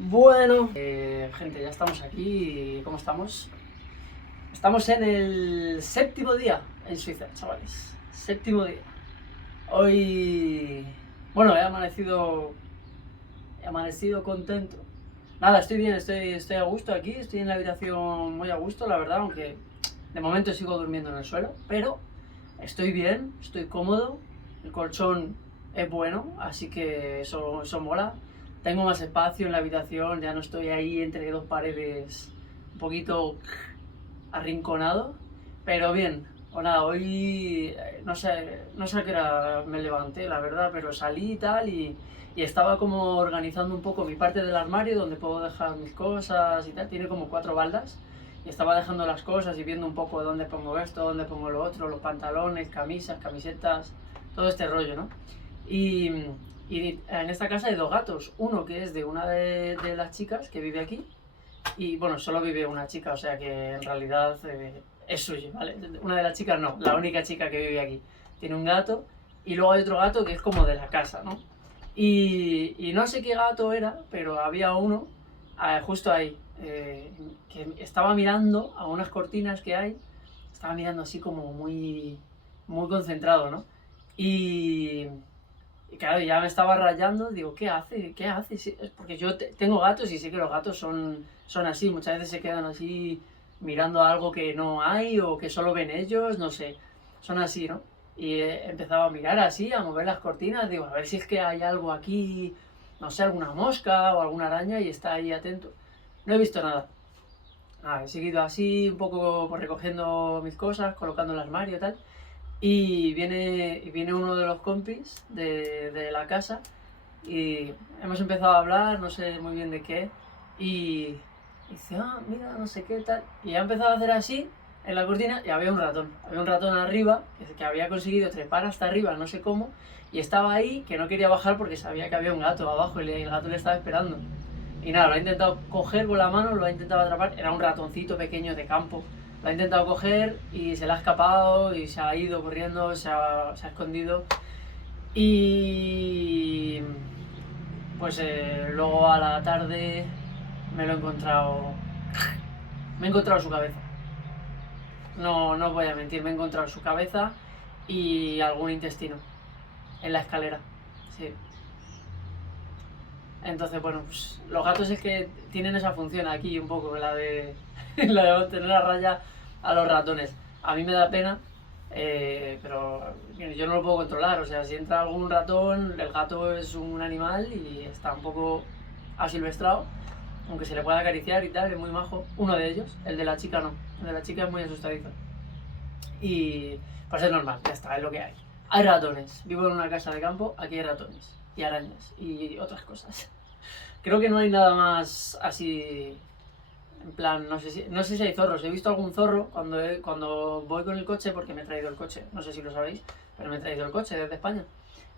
Bueno, gente, ya estamos aquí. ¿Cómo estamos? Estamos en el séptimo día en Suiza, chavales. Séptimo día. Hoy, bueno, he amanecido contento. Nada, estoy bien, estoy a gusto aquí. Estoy en la habitación muy a gusto, la verdad, aunque de momento sigo durmiendo en el suelo. Pero estoy bien, estoy cómodo. El colchón es bueno, así que eso mola. Tengo más espacio en la habitación, ya no estoy ahí entre dos paredes un poquito arrinconado, pero bien. O nada, hoy no sé a qué hora me levanté, la verdad, pero salí y tal y estaba como organizando un poco mi parte del armario donde puedo dejar mis cosas y tal. Tiene como 4 baldas y estaba dejando las cosas y viendo un poco dónde pongo esto, dónde pongo lo otro, los pantalones, camisas, camisetas, todo este rollo, ¿no? Y, y en esta casa hay 2 gatos, uno que es de una de las chicas que vive aquí, y bueno, solo vive una chica, o sea que en realidad es suyo, ¿vale? Una de las chicas no, la única chica que vive aquí. Tiene un gato y luego hay otro gato que es como de la casa, ¿no? Y no sé qué gato era, pero había uno justo ahí, que estaba mirando a unas cortinas que hay, estaba mirando así como muy concentrado, ¿no? Y, y claro, ya me estaba rayando, digo, ¿qué hace? ¿Qué hace? Porque yo tengo gatos y sé que los gatos son así, muchas veces se quedan así mirando algo que no hay o que solo ven ellos, no sé, son así, ¿no? Y he empezado a mirar así, a mover las cortinas, digo, a ver si es que hay algo aquí, no sé, alguna mosca o alguna araña y está ahí atento. No he visto nada. Nada, he seguido así, un poco pues, recogiendo mis cosas, colocando en el armario y tal. Y viene uno de los compis de la casa y hemos empezado a hablar, no sé muy bien de qué, y dice, mira, no sé qué, tal. Y ha empezado a hacer así en la cortina y había un ratón arriba que había conseguido trepar hasta arriba, no sé cómo, y estaba ahí que no quería bajar porque sabía que había un gato abajo y el gato le estaba esperando. Y nada, lo ha intentado coger con la mano, lo ha intentado atrapar, era un ratoncito pequeño de campo. Lo ha intentado coger y se le ha escapado y se ha ido corriendo, se ha escondido. Y pues luego a la tarde me lo he encontrado. Me he encontrado su cabeza. No voy a mentir, me he encontrado su cabeza y algún intestino en la escalera. Sí. Entonces, bueno, pues, los gatos es que tienen esa función aquí un poco, la de, la de mantener a raya a los ratones. A mí me da pena, pero yo no lo puedo controlar. O sea, si entra algún ratón, el gato es un animal y está un poco asilvestrado, aunque se le pueda acariciar y tal, es muy majo. Uno de ellos, el de la chica no. El de la chica es muy asustadizo. Y pues es normal, ya está, es lo que hay. Hay ratones. Vivo en una casa de campo, aquí hay ratones. Y arañas. Y otras cosas. Creo que no hay nada más así. En plan, no sé si hay zorros. He visto algún zorro cuando voy con el coche, porque me he traído el coche. No sé si lo sabéis, pero me he traído el coche desde España.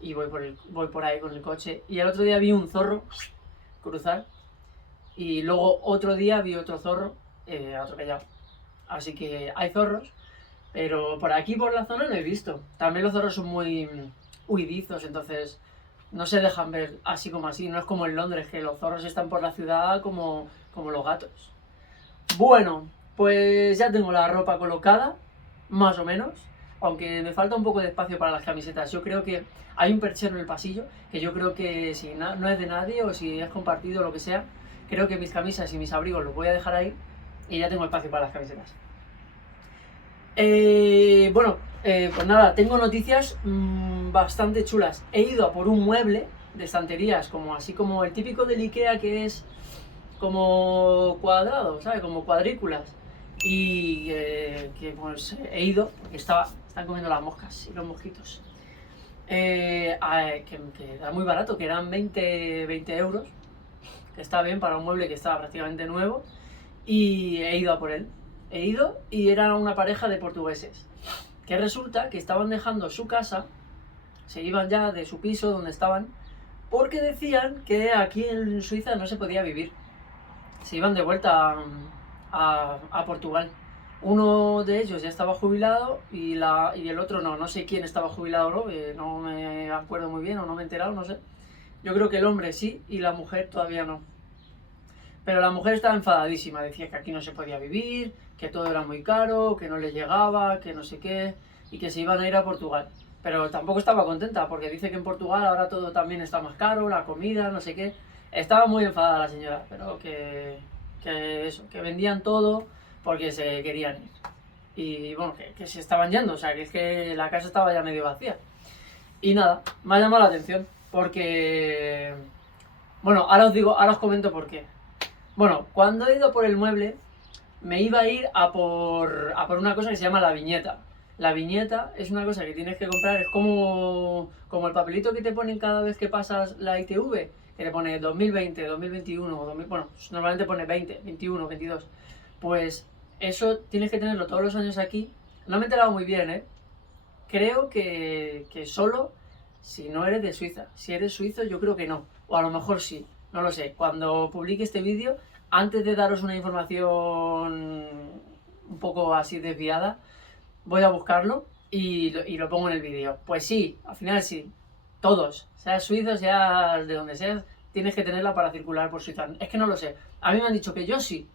Y voy por ahí con el coche. Y el otro día vi un zorro cruzar. Y luego otro día vi otro zorro atropellado. Así que hay zorros. Pero por aquí, por la zona, no he visto. También los zorros son muy huidizos, entonces no se dejan ver así como así. No es como en Londres, que los zorros están por la ciudad como los gatos. Bueno, pues ya tengo la ropa colocada, más o menos. Aunque me falta un poco de espacio para las camisetas. Yo creo que hay un perchero en el pasillo, que yo creo que si no es de nadie o si es compartido o lo que sea, creo que mis camisas y mis abrigos los voy a dejar ahí y ya tengo espacio para las camisetas. Bueno, pues nada, tengo noticias bastante chulas. He ido a por un mueble de estanterías, como así como el típico del Ikea que es como cuadrado, ¿sabes? Como cuadrículas. Y que pues he ido, porque están comiendo las moscas y los mosquitos. Que era muy barato, que eran 20 euros, que está bien para un mueble que estaba prácticamente nuevo. Y he ido a por él. He ido y era una pareja de portugueses. Que resulta que estaban dejando su casa, se iban ya de su piso donde estaban, porque decían que aquí en Suiza no se podía vivir. Se iban de vuelta a Portugal. Uno de ellos ya estaba jubilado y el otro no sé quién estaba jubilado o no me acuerdo muy bien o no me he enterado, no sé. Yo creo que el hombre sí y la mujer todavía no. Pero la mujer estaba enfadadísima, decía que aquí no se podía vivir, que todo era muy caro, que no le llegaba, que no sé qué, y que se iban a ir a Portugal. Pero tampoco estaba contenta, porque dice que en Portugal ahora todo también está más caro, la comida, no sé qué. Estaba muy enfadada la señora, pero que eso, que vendían todo porque se querían ir. Y bueno, que se estaban yendo, o sea, que es que la casa estaba ya medio vacía. Y nada, me ha llamado la atención, porque... Bueno, ahora os comento por qué. Bueno, cuando he ido por el mueble, me iba a ir a por una cosa que se llama la viñeta. La viñeta es una cosa que tienes que comprar, es como el papelito que te ponen cada vez que pasas la ITV, que te pone 2020, 2021, 2000, bueno, normalmente pone 20, 21, 22. Pues eso tienes que tenerlo todos los años aquí. No me he enterado muy bien, ¿eh? Creo que solo si no eres de Suiza. Si eres suizo, yo creo que no. O a lo mejor sí, no lo sé. Cuando publique este vídeo, antes de daros una información un poco así desviada, voy a buscarlo y lo pongo en el vídeo. Pues sí, al final sí. Todos, seas suizo, seas de donde seas, tienes que tenerla para circular por Suiza. Es que no lo sé. A mí me han dicho que yo sí,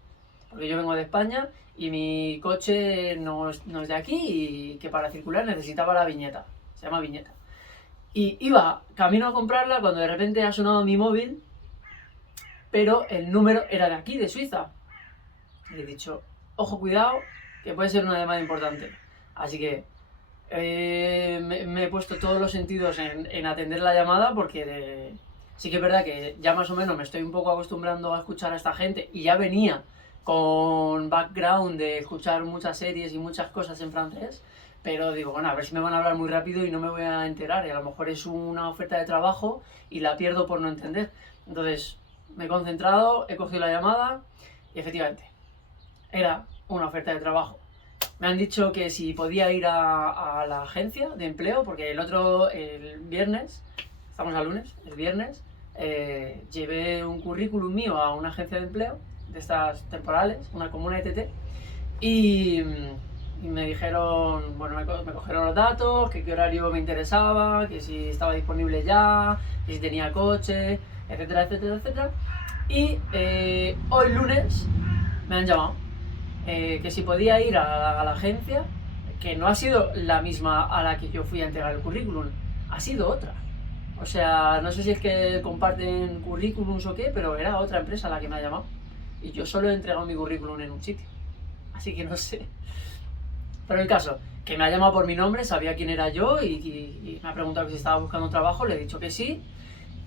porque yo vengo de España y mi coche no es de aquí y que para circular necesitaba la viñeta. Se llama viñeta. Y iba camino a comprarla cuando de repente ha sonado mi móvil, pero el número era de aquí, de Suiza. Y he dicho, ojo, cuidado, que puede ser una llamada importante. Así que me he puesto todos los sentidos en atender la llamada porque sí que es verdad que ya más o menos me estoy un poco acostumbrando a escuchar a esta gente y ya venía con background de escuchar muchas series y muchas cosas en francés, pero digo, bueno, a ver si me van a hablar muy rápido y no me voy a enterar y a lo mejor es una oferta de trabajo y la pierdo por no entender. Entonces me he concentrado, he cogido la llamada y efectivamente era una oferta de trabajo. Me han dicho que si podía ir a la agencia de empleo, porque el viernes, estamos a lunes, el viernes, llevé un currículum mío a una agencia de empleo, de estas temporales, como una ETT, y me dijeron, bueno, me cogieron los datos, que qué horario me interesaba, que si estaba disponible ya, que si tenía coche, etcétera, etcétera, etcétera. Y hoy lunes me han llamado que si podía ir a la agencia, que no ha sido la misma a la que yo fui a entregar el currículum, ha sido otra. O sea, no sé si es que comparten currículums o qué, pero era otra empresa la que me ha llamado. Y yo solo he entregado mi currículum en un sitio. Así que no sé. Pero el caso, que me ha llamado por mi nombre, sabía quién era yo y me ha preguntado si estaba buscando un trabajo, le he dicho que sí.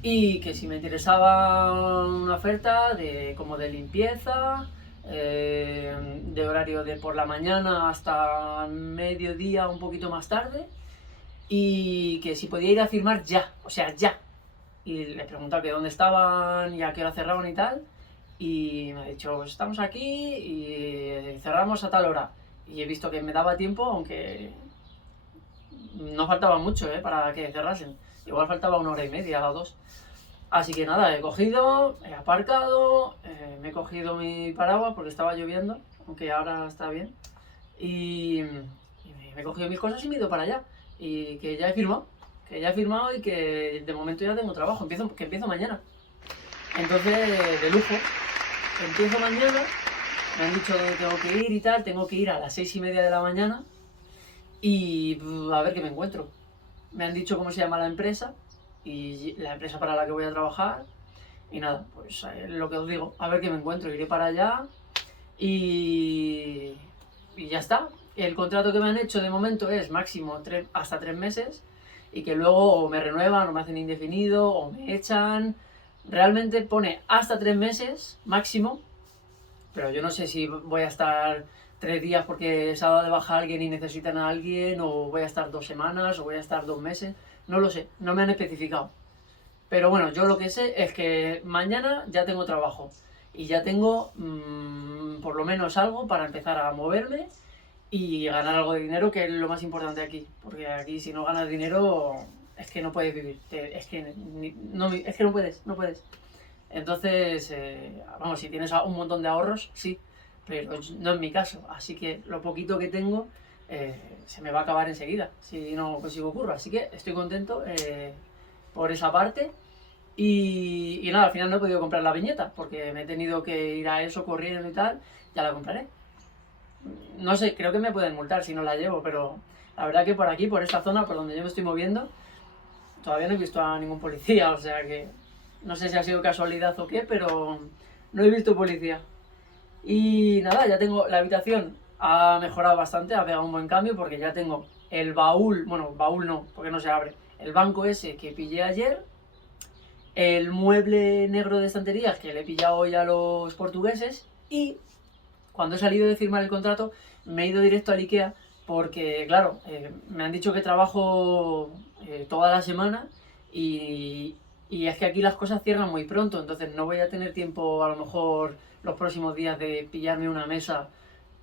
Y que si me interesaba una oferta como de limpieza, de horario de por la mañana hasta mediodía, un poquito más tarde, y que si podía ir a firmar ya, o sea, ya. Y le he preguntado que dónde estaban y a qué hora cerraban y tal, y me ha dicho, pues estamos aquí y cerramos a tal hora. Y he visto que me daba tiempo, aunque no faltaba mucho para que cerrasen. Igual faltaba 1 hora y media o 2. Así que nada, he cogido, he aparcado, me he cogido mi paraguas porque estaba lloviendo, aunque ahora está bien. Y me he cogido mis cosas y me he ido para allá. Y que ya he firmado y que de momento ya tengo trabajo, que empiezo mañana. Entonces, de lujo, empiezo mañana, me han dicho dónde tengo que ir y tal, tengo que ir a las 6:30 de la mañana y a ver qué me encuentro. Me han dicho cómo se llama la empresa y la empresa para la que voy a trabajar y nada, pues lo que os digo, a ver qué me encuentro, iré para allá y ya está. El contrato que me han hecho de momento es máximo hasta 3 meses y que luego o me renuevan o me hacen indefinido o me echan. Realmente pone hasta 3 meses máximo, pero yo no sé si voy a estar 3 días porque se ha dado de baja a alguien y necesitan a alguien, o voy a estar 2 semanas, o voy a estar 2 meses, no lo sé, no me han especificado. Pero bueno, yo lo que sé es que mañana ya tengo trabajo y ya tengo por lo menos algo para empezar a moverme y ganar algo de dinero, que es lo más importante aquí, porque aquí si no ganas dinero es que no puedes vivir, es que no puedes, no puedes. Entonces, vamos, si tienes un montón de ahorros, sí, pero no es mi caso. Así que lo poquito que tengo se me va a acabar enseguida si no consigo curro. Así que estoy contento por esa parte. Y nada, al final no he podido comprar la viñeta, porque me he tenido que ir a eso corriendo y tal, ya la compraré. No sé, creo que me pueden multar si no la llevo, pero la verdad que por aquí, por esta zona, por donde yo me estoy moviendo, todavía no he visto a ningún policía, o sea que no sé si ha sido casualidad o qué, pero no he visto policía. Y nada, ya tengo la habitación, ha mejorado bastante, ha pegado un buen cambio porque ya tengo el baúl, bueno, baúl no, porque no se abre, el banco ese que pillé ayer, el mueble negro de estanterías que le he pillado hoy a los portugueses y cuando he salido de firmar el contrato me he ido directo al IKEA porque, claro, me han dicho que trabajo toda la semana y es que aquí las cosas cierran muy pronto, entonces no voy a tener tiempo a lo mejor los próximos días de pillarme una mesa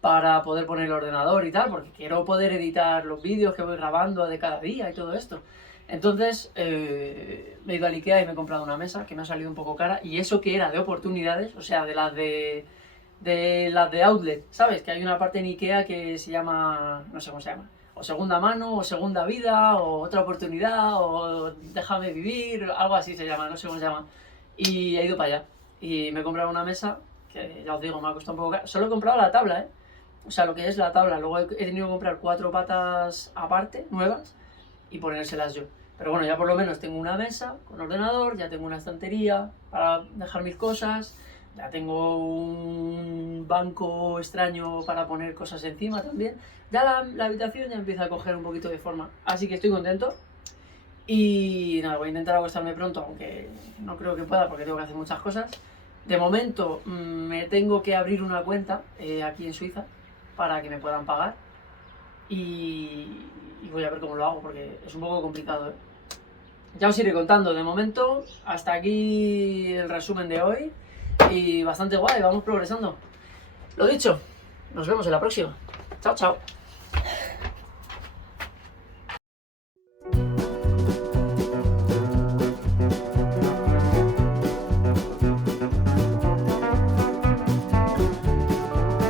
para poder poner el ordenador y tal, porque quiero poder editar los vídeos que voy grabando de cada día y todo esto. Entonces me he ido al IKEA y me he comprado una mesa que me ha salido un poco cara y eso que era de oportunidades, o sea, de las de outlet, ¿sabes? Que hay una parte en IKEA que se llama, no sé cómo se llama, o segunda mano, o segunda vida, o otra oportunidad, o déjame vivir, algo así se llama, no sé cómo se llama. Y he ido para allá y me he comprado una mesa que ya os digo, me ha costado un poco caro. Solo he comprado la tabla, ¿eh? O sea, lo que es la tabla. Luego he tenido que comprar 4 patas aparte, nuevas, y ponérselas yo. Pero bueno, ya por lo menos tengo una mesa con ordenador, ya tengo una estantería para dejar mis cosas, ya tengo un banco extraño para poner cosas encima también. Ya la habitación ya empieza a coger un poquito de forma. Así que estoy contento. Y nada, voy a intentar acostarme pronto, aunque no creo que pueda porque tengo que hacer muchas cosas. De momento me tengo que abrir una cuenta aquí en Suiza para que me puedan pagar y voy a ver cómo lo hago porque es un poco complicado, ¿eh? Ya os iré contando. De momento, hasta aquí el resumen de hoy y bastante guay, vamos progresando. Lo dicho, nos vemos en la próxima. Chao, chao.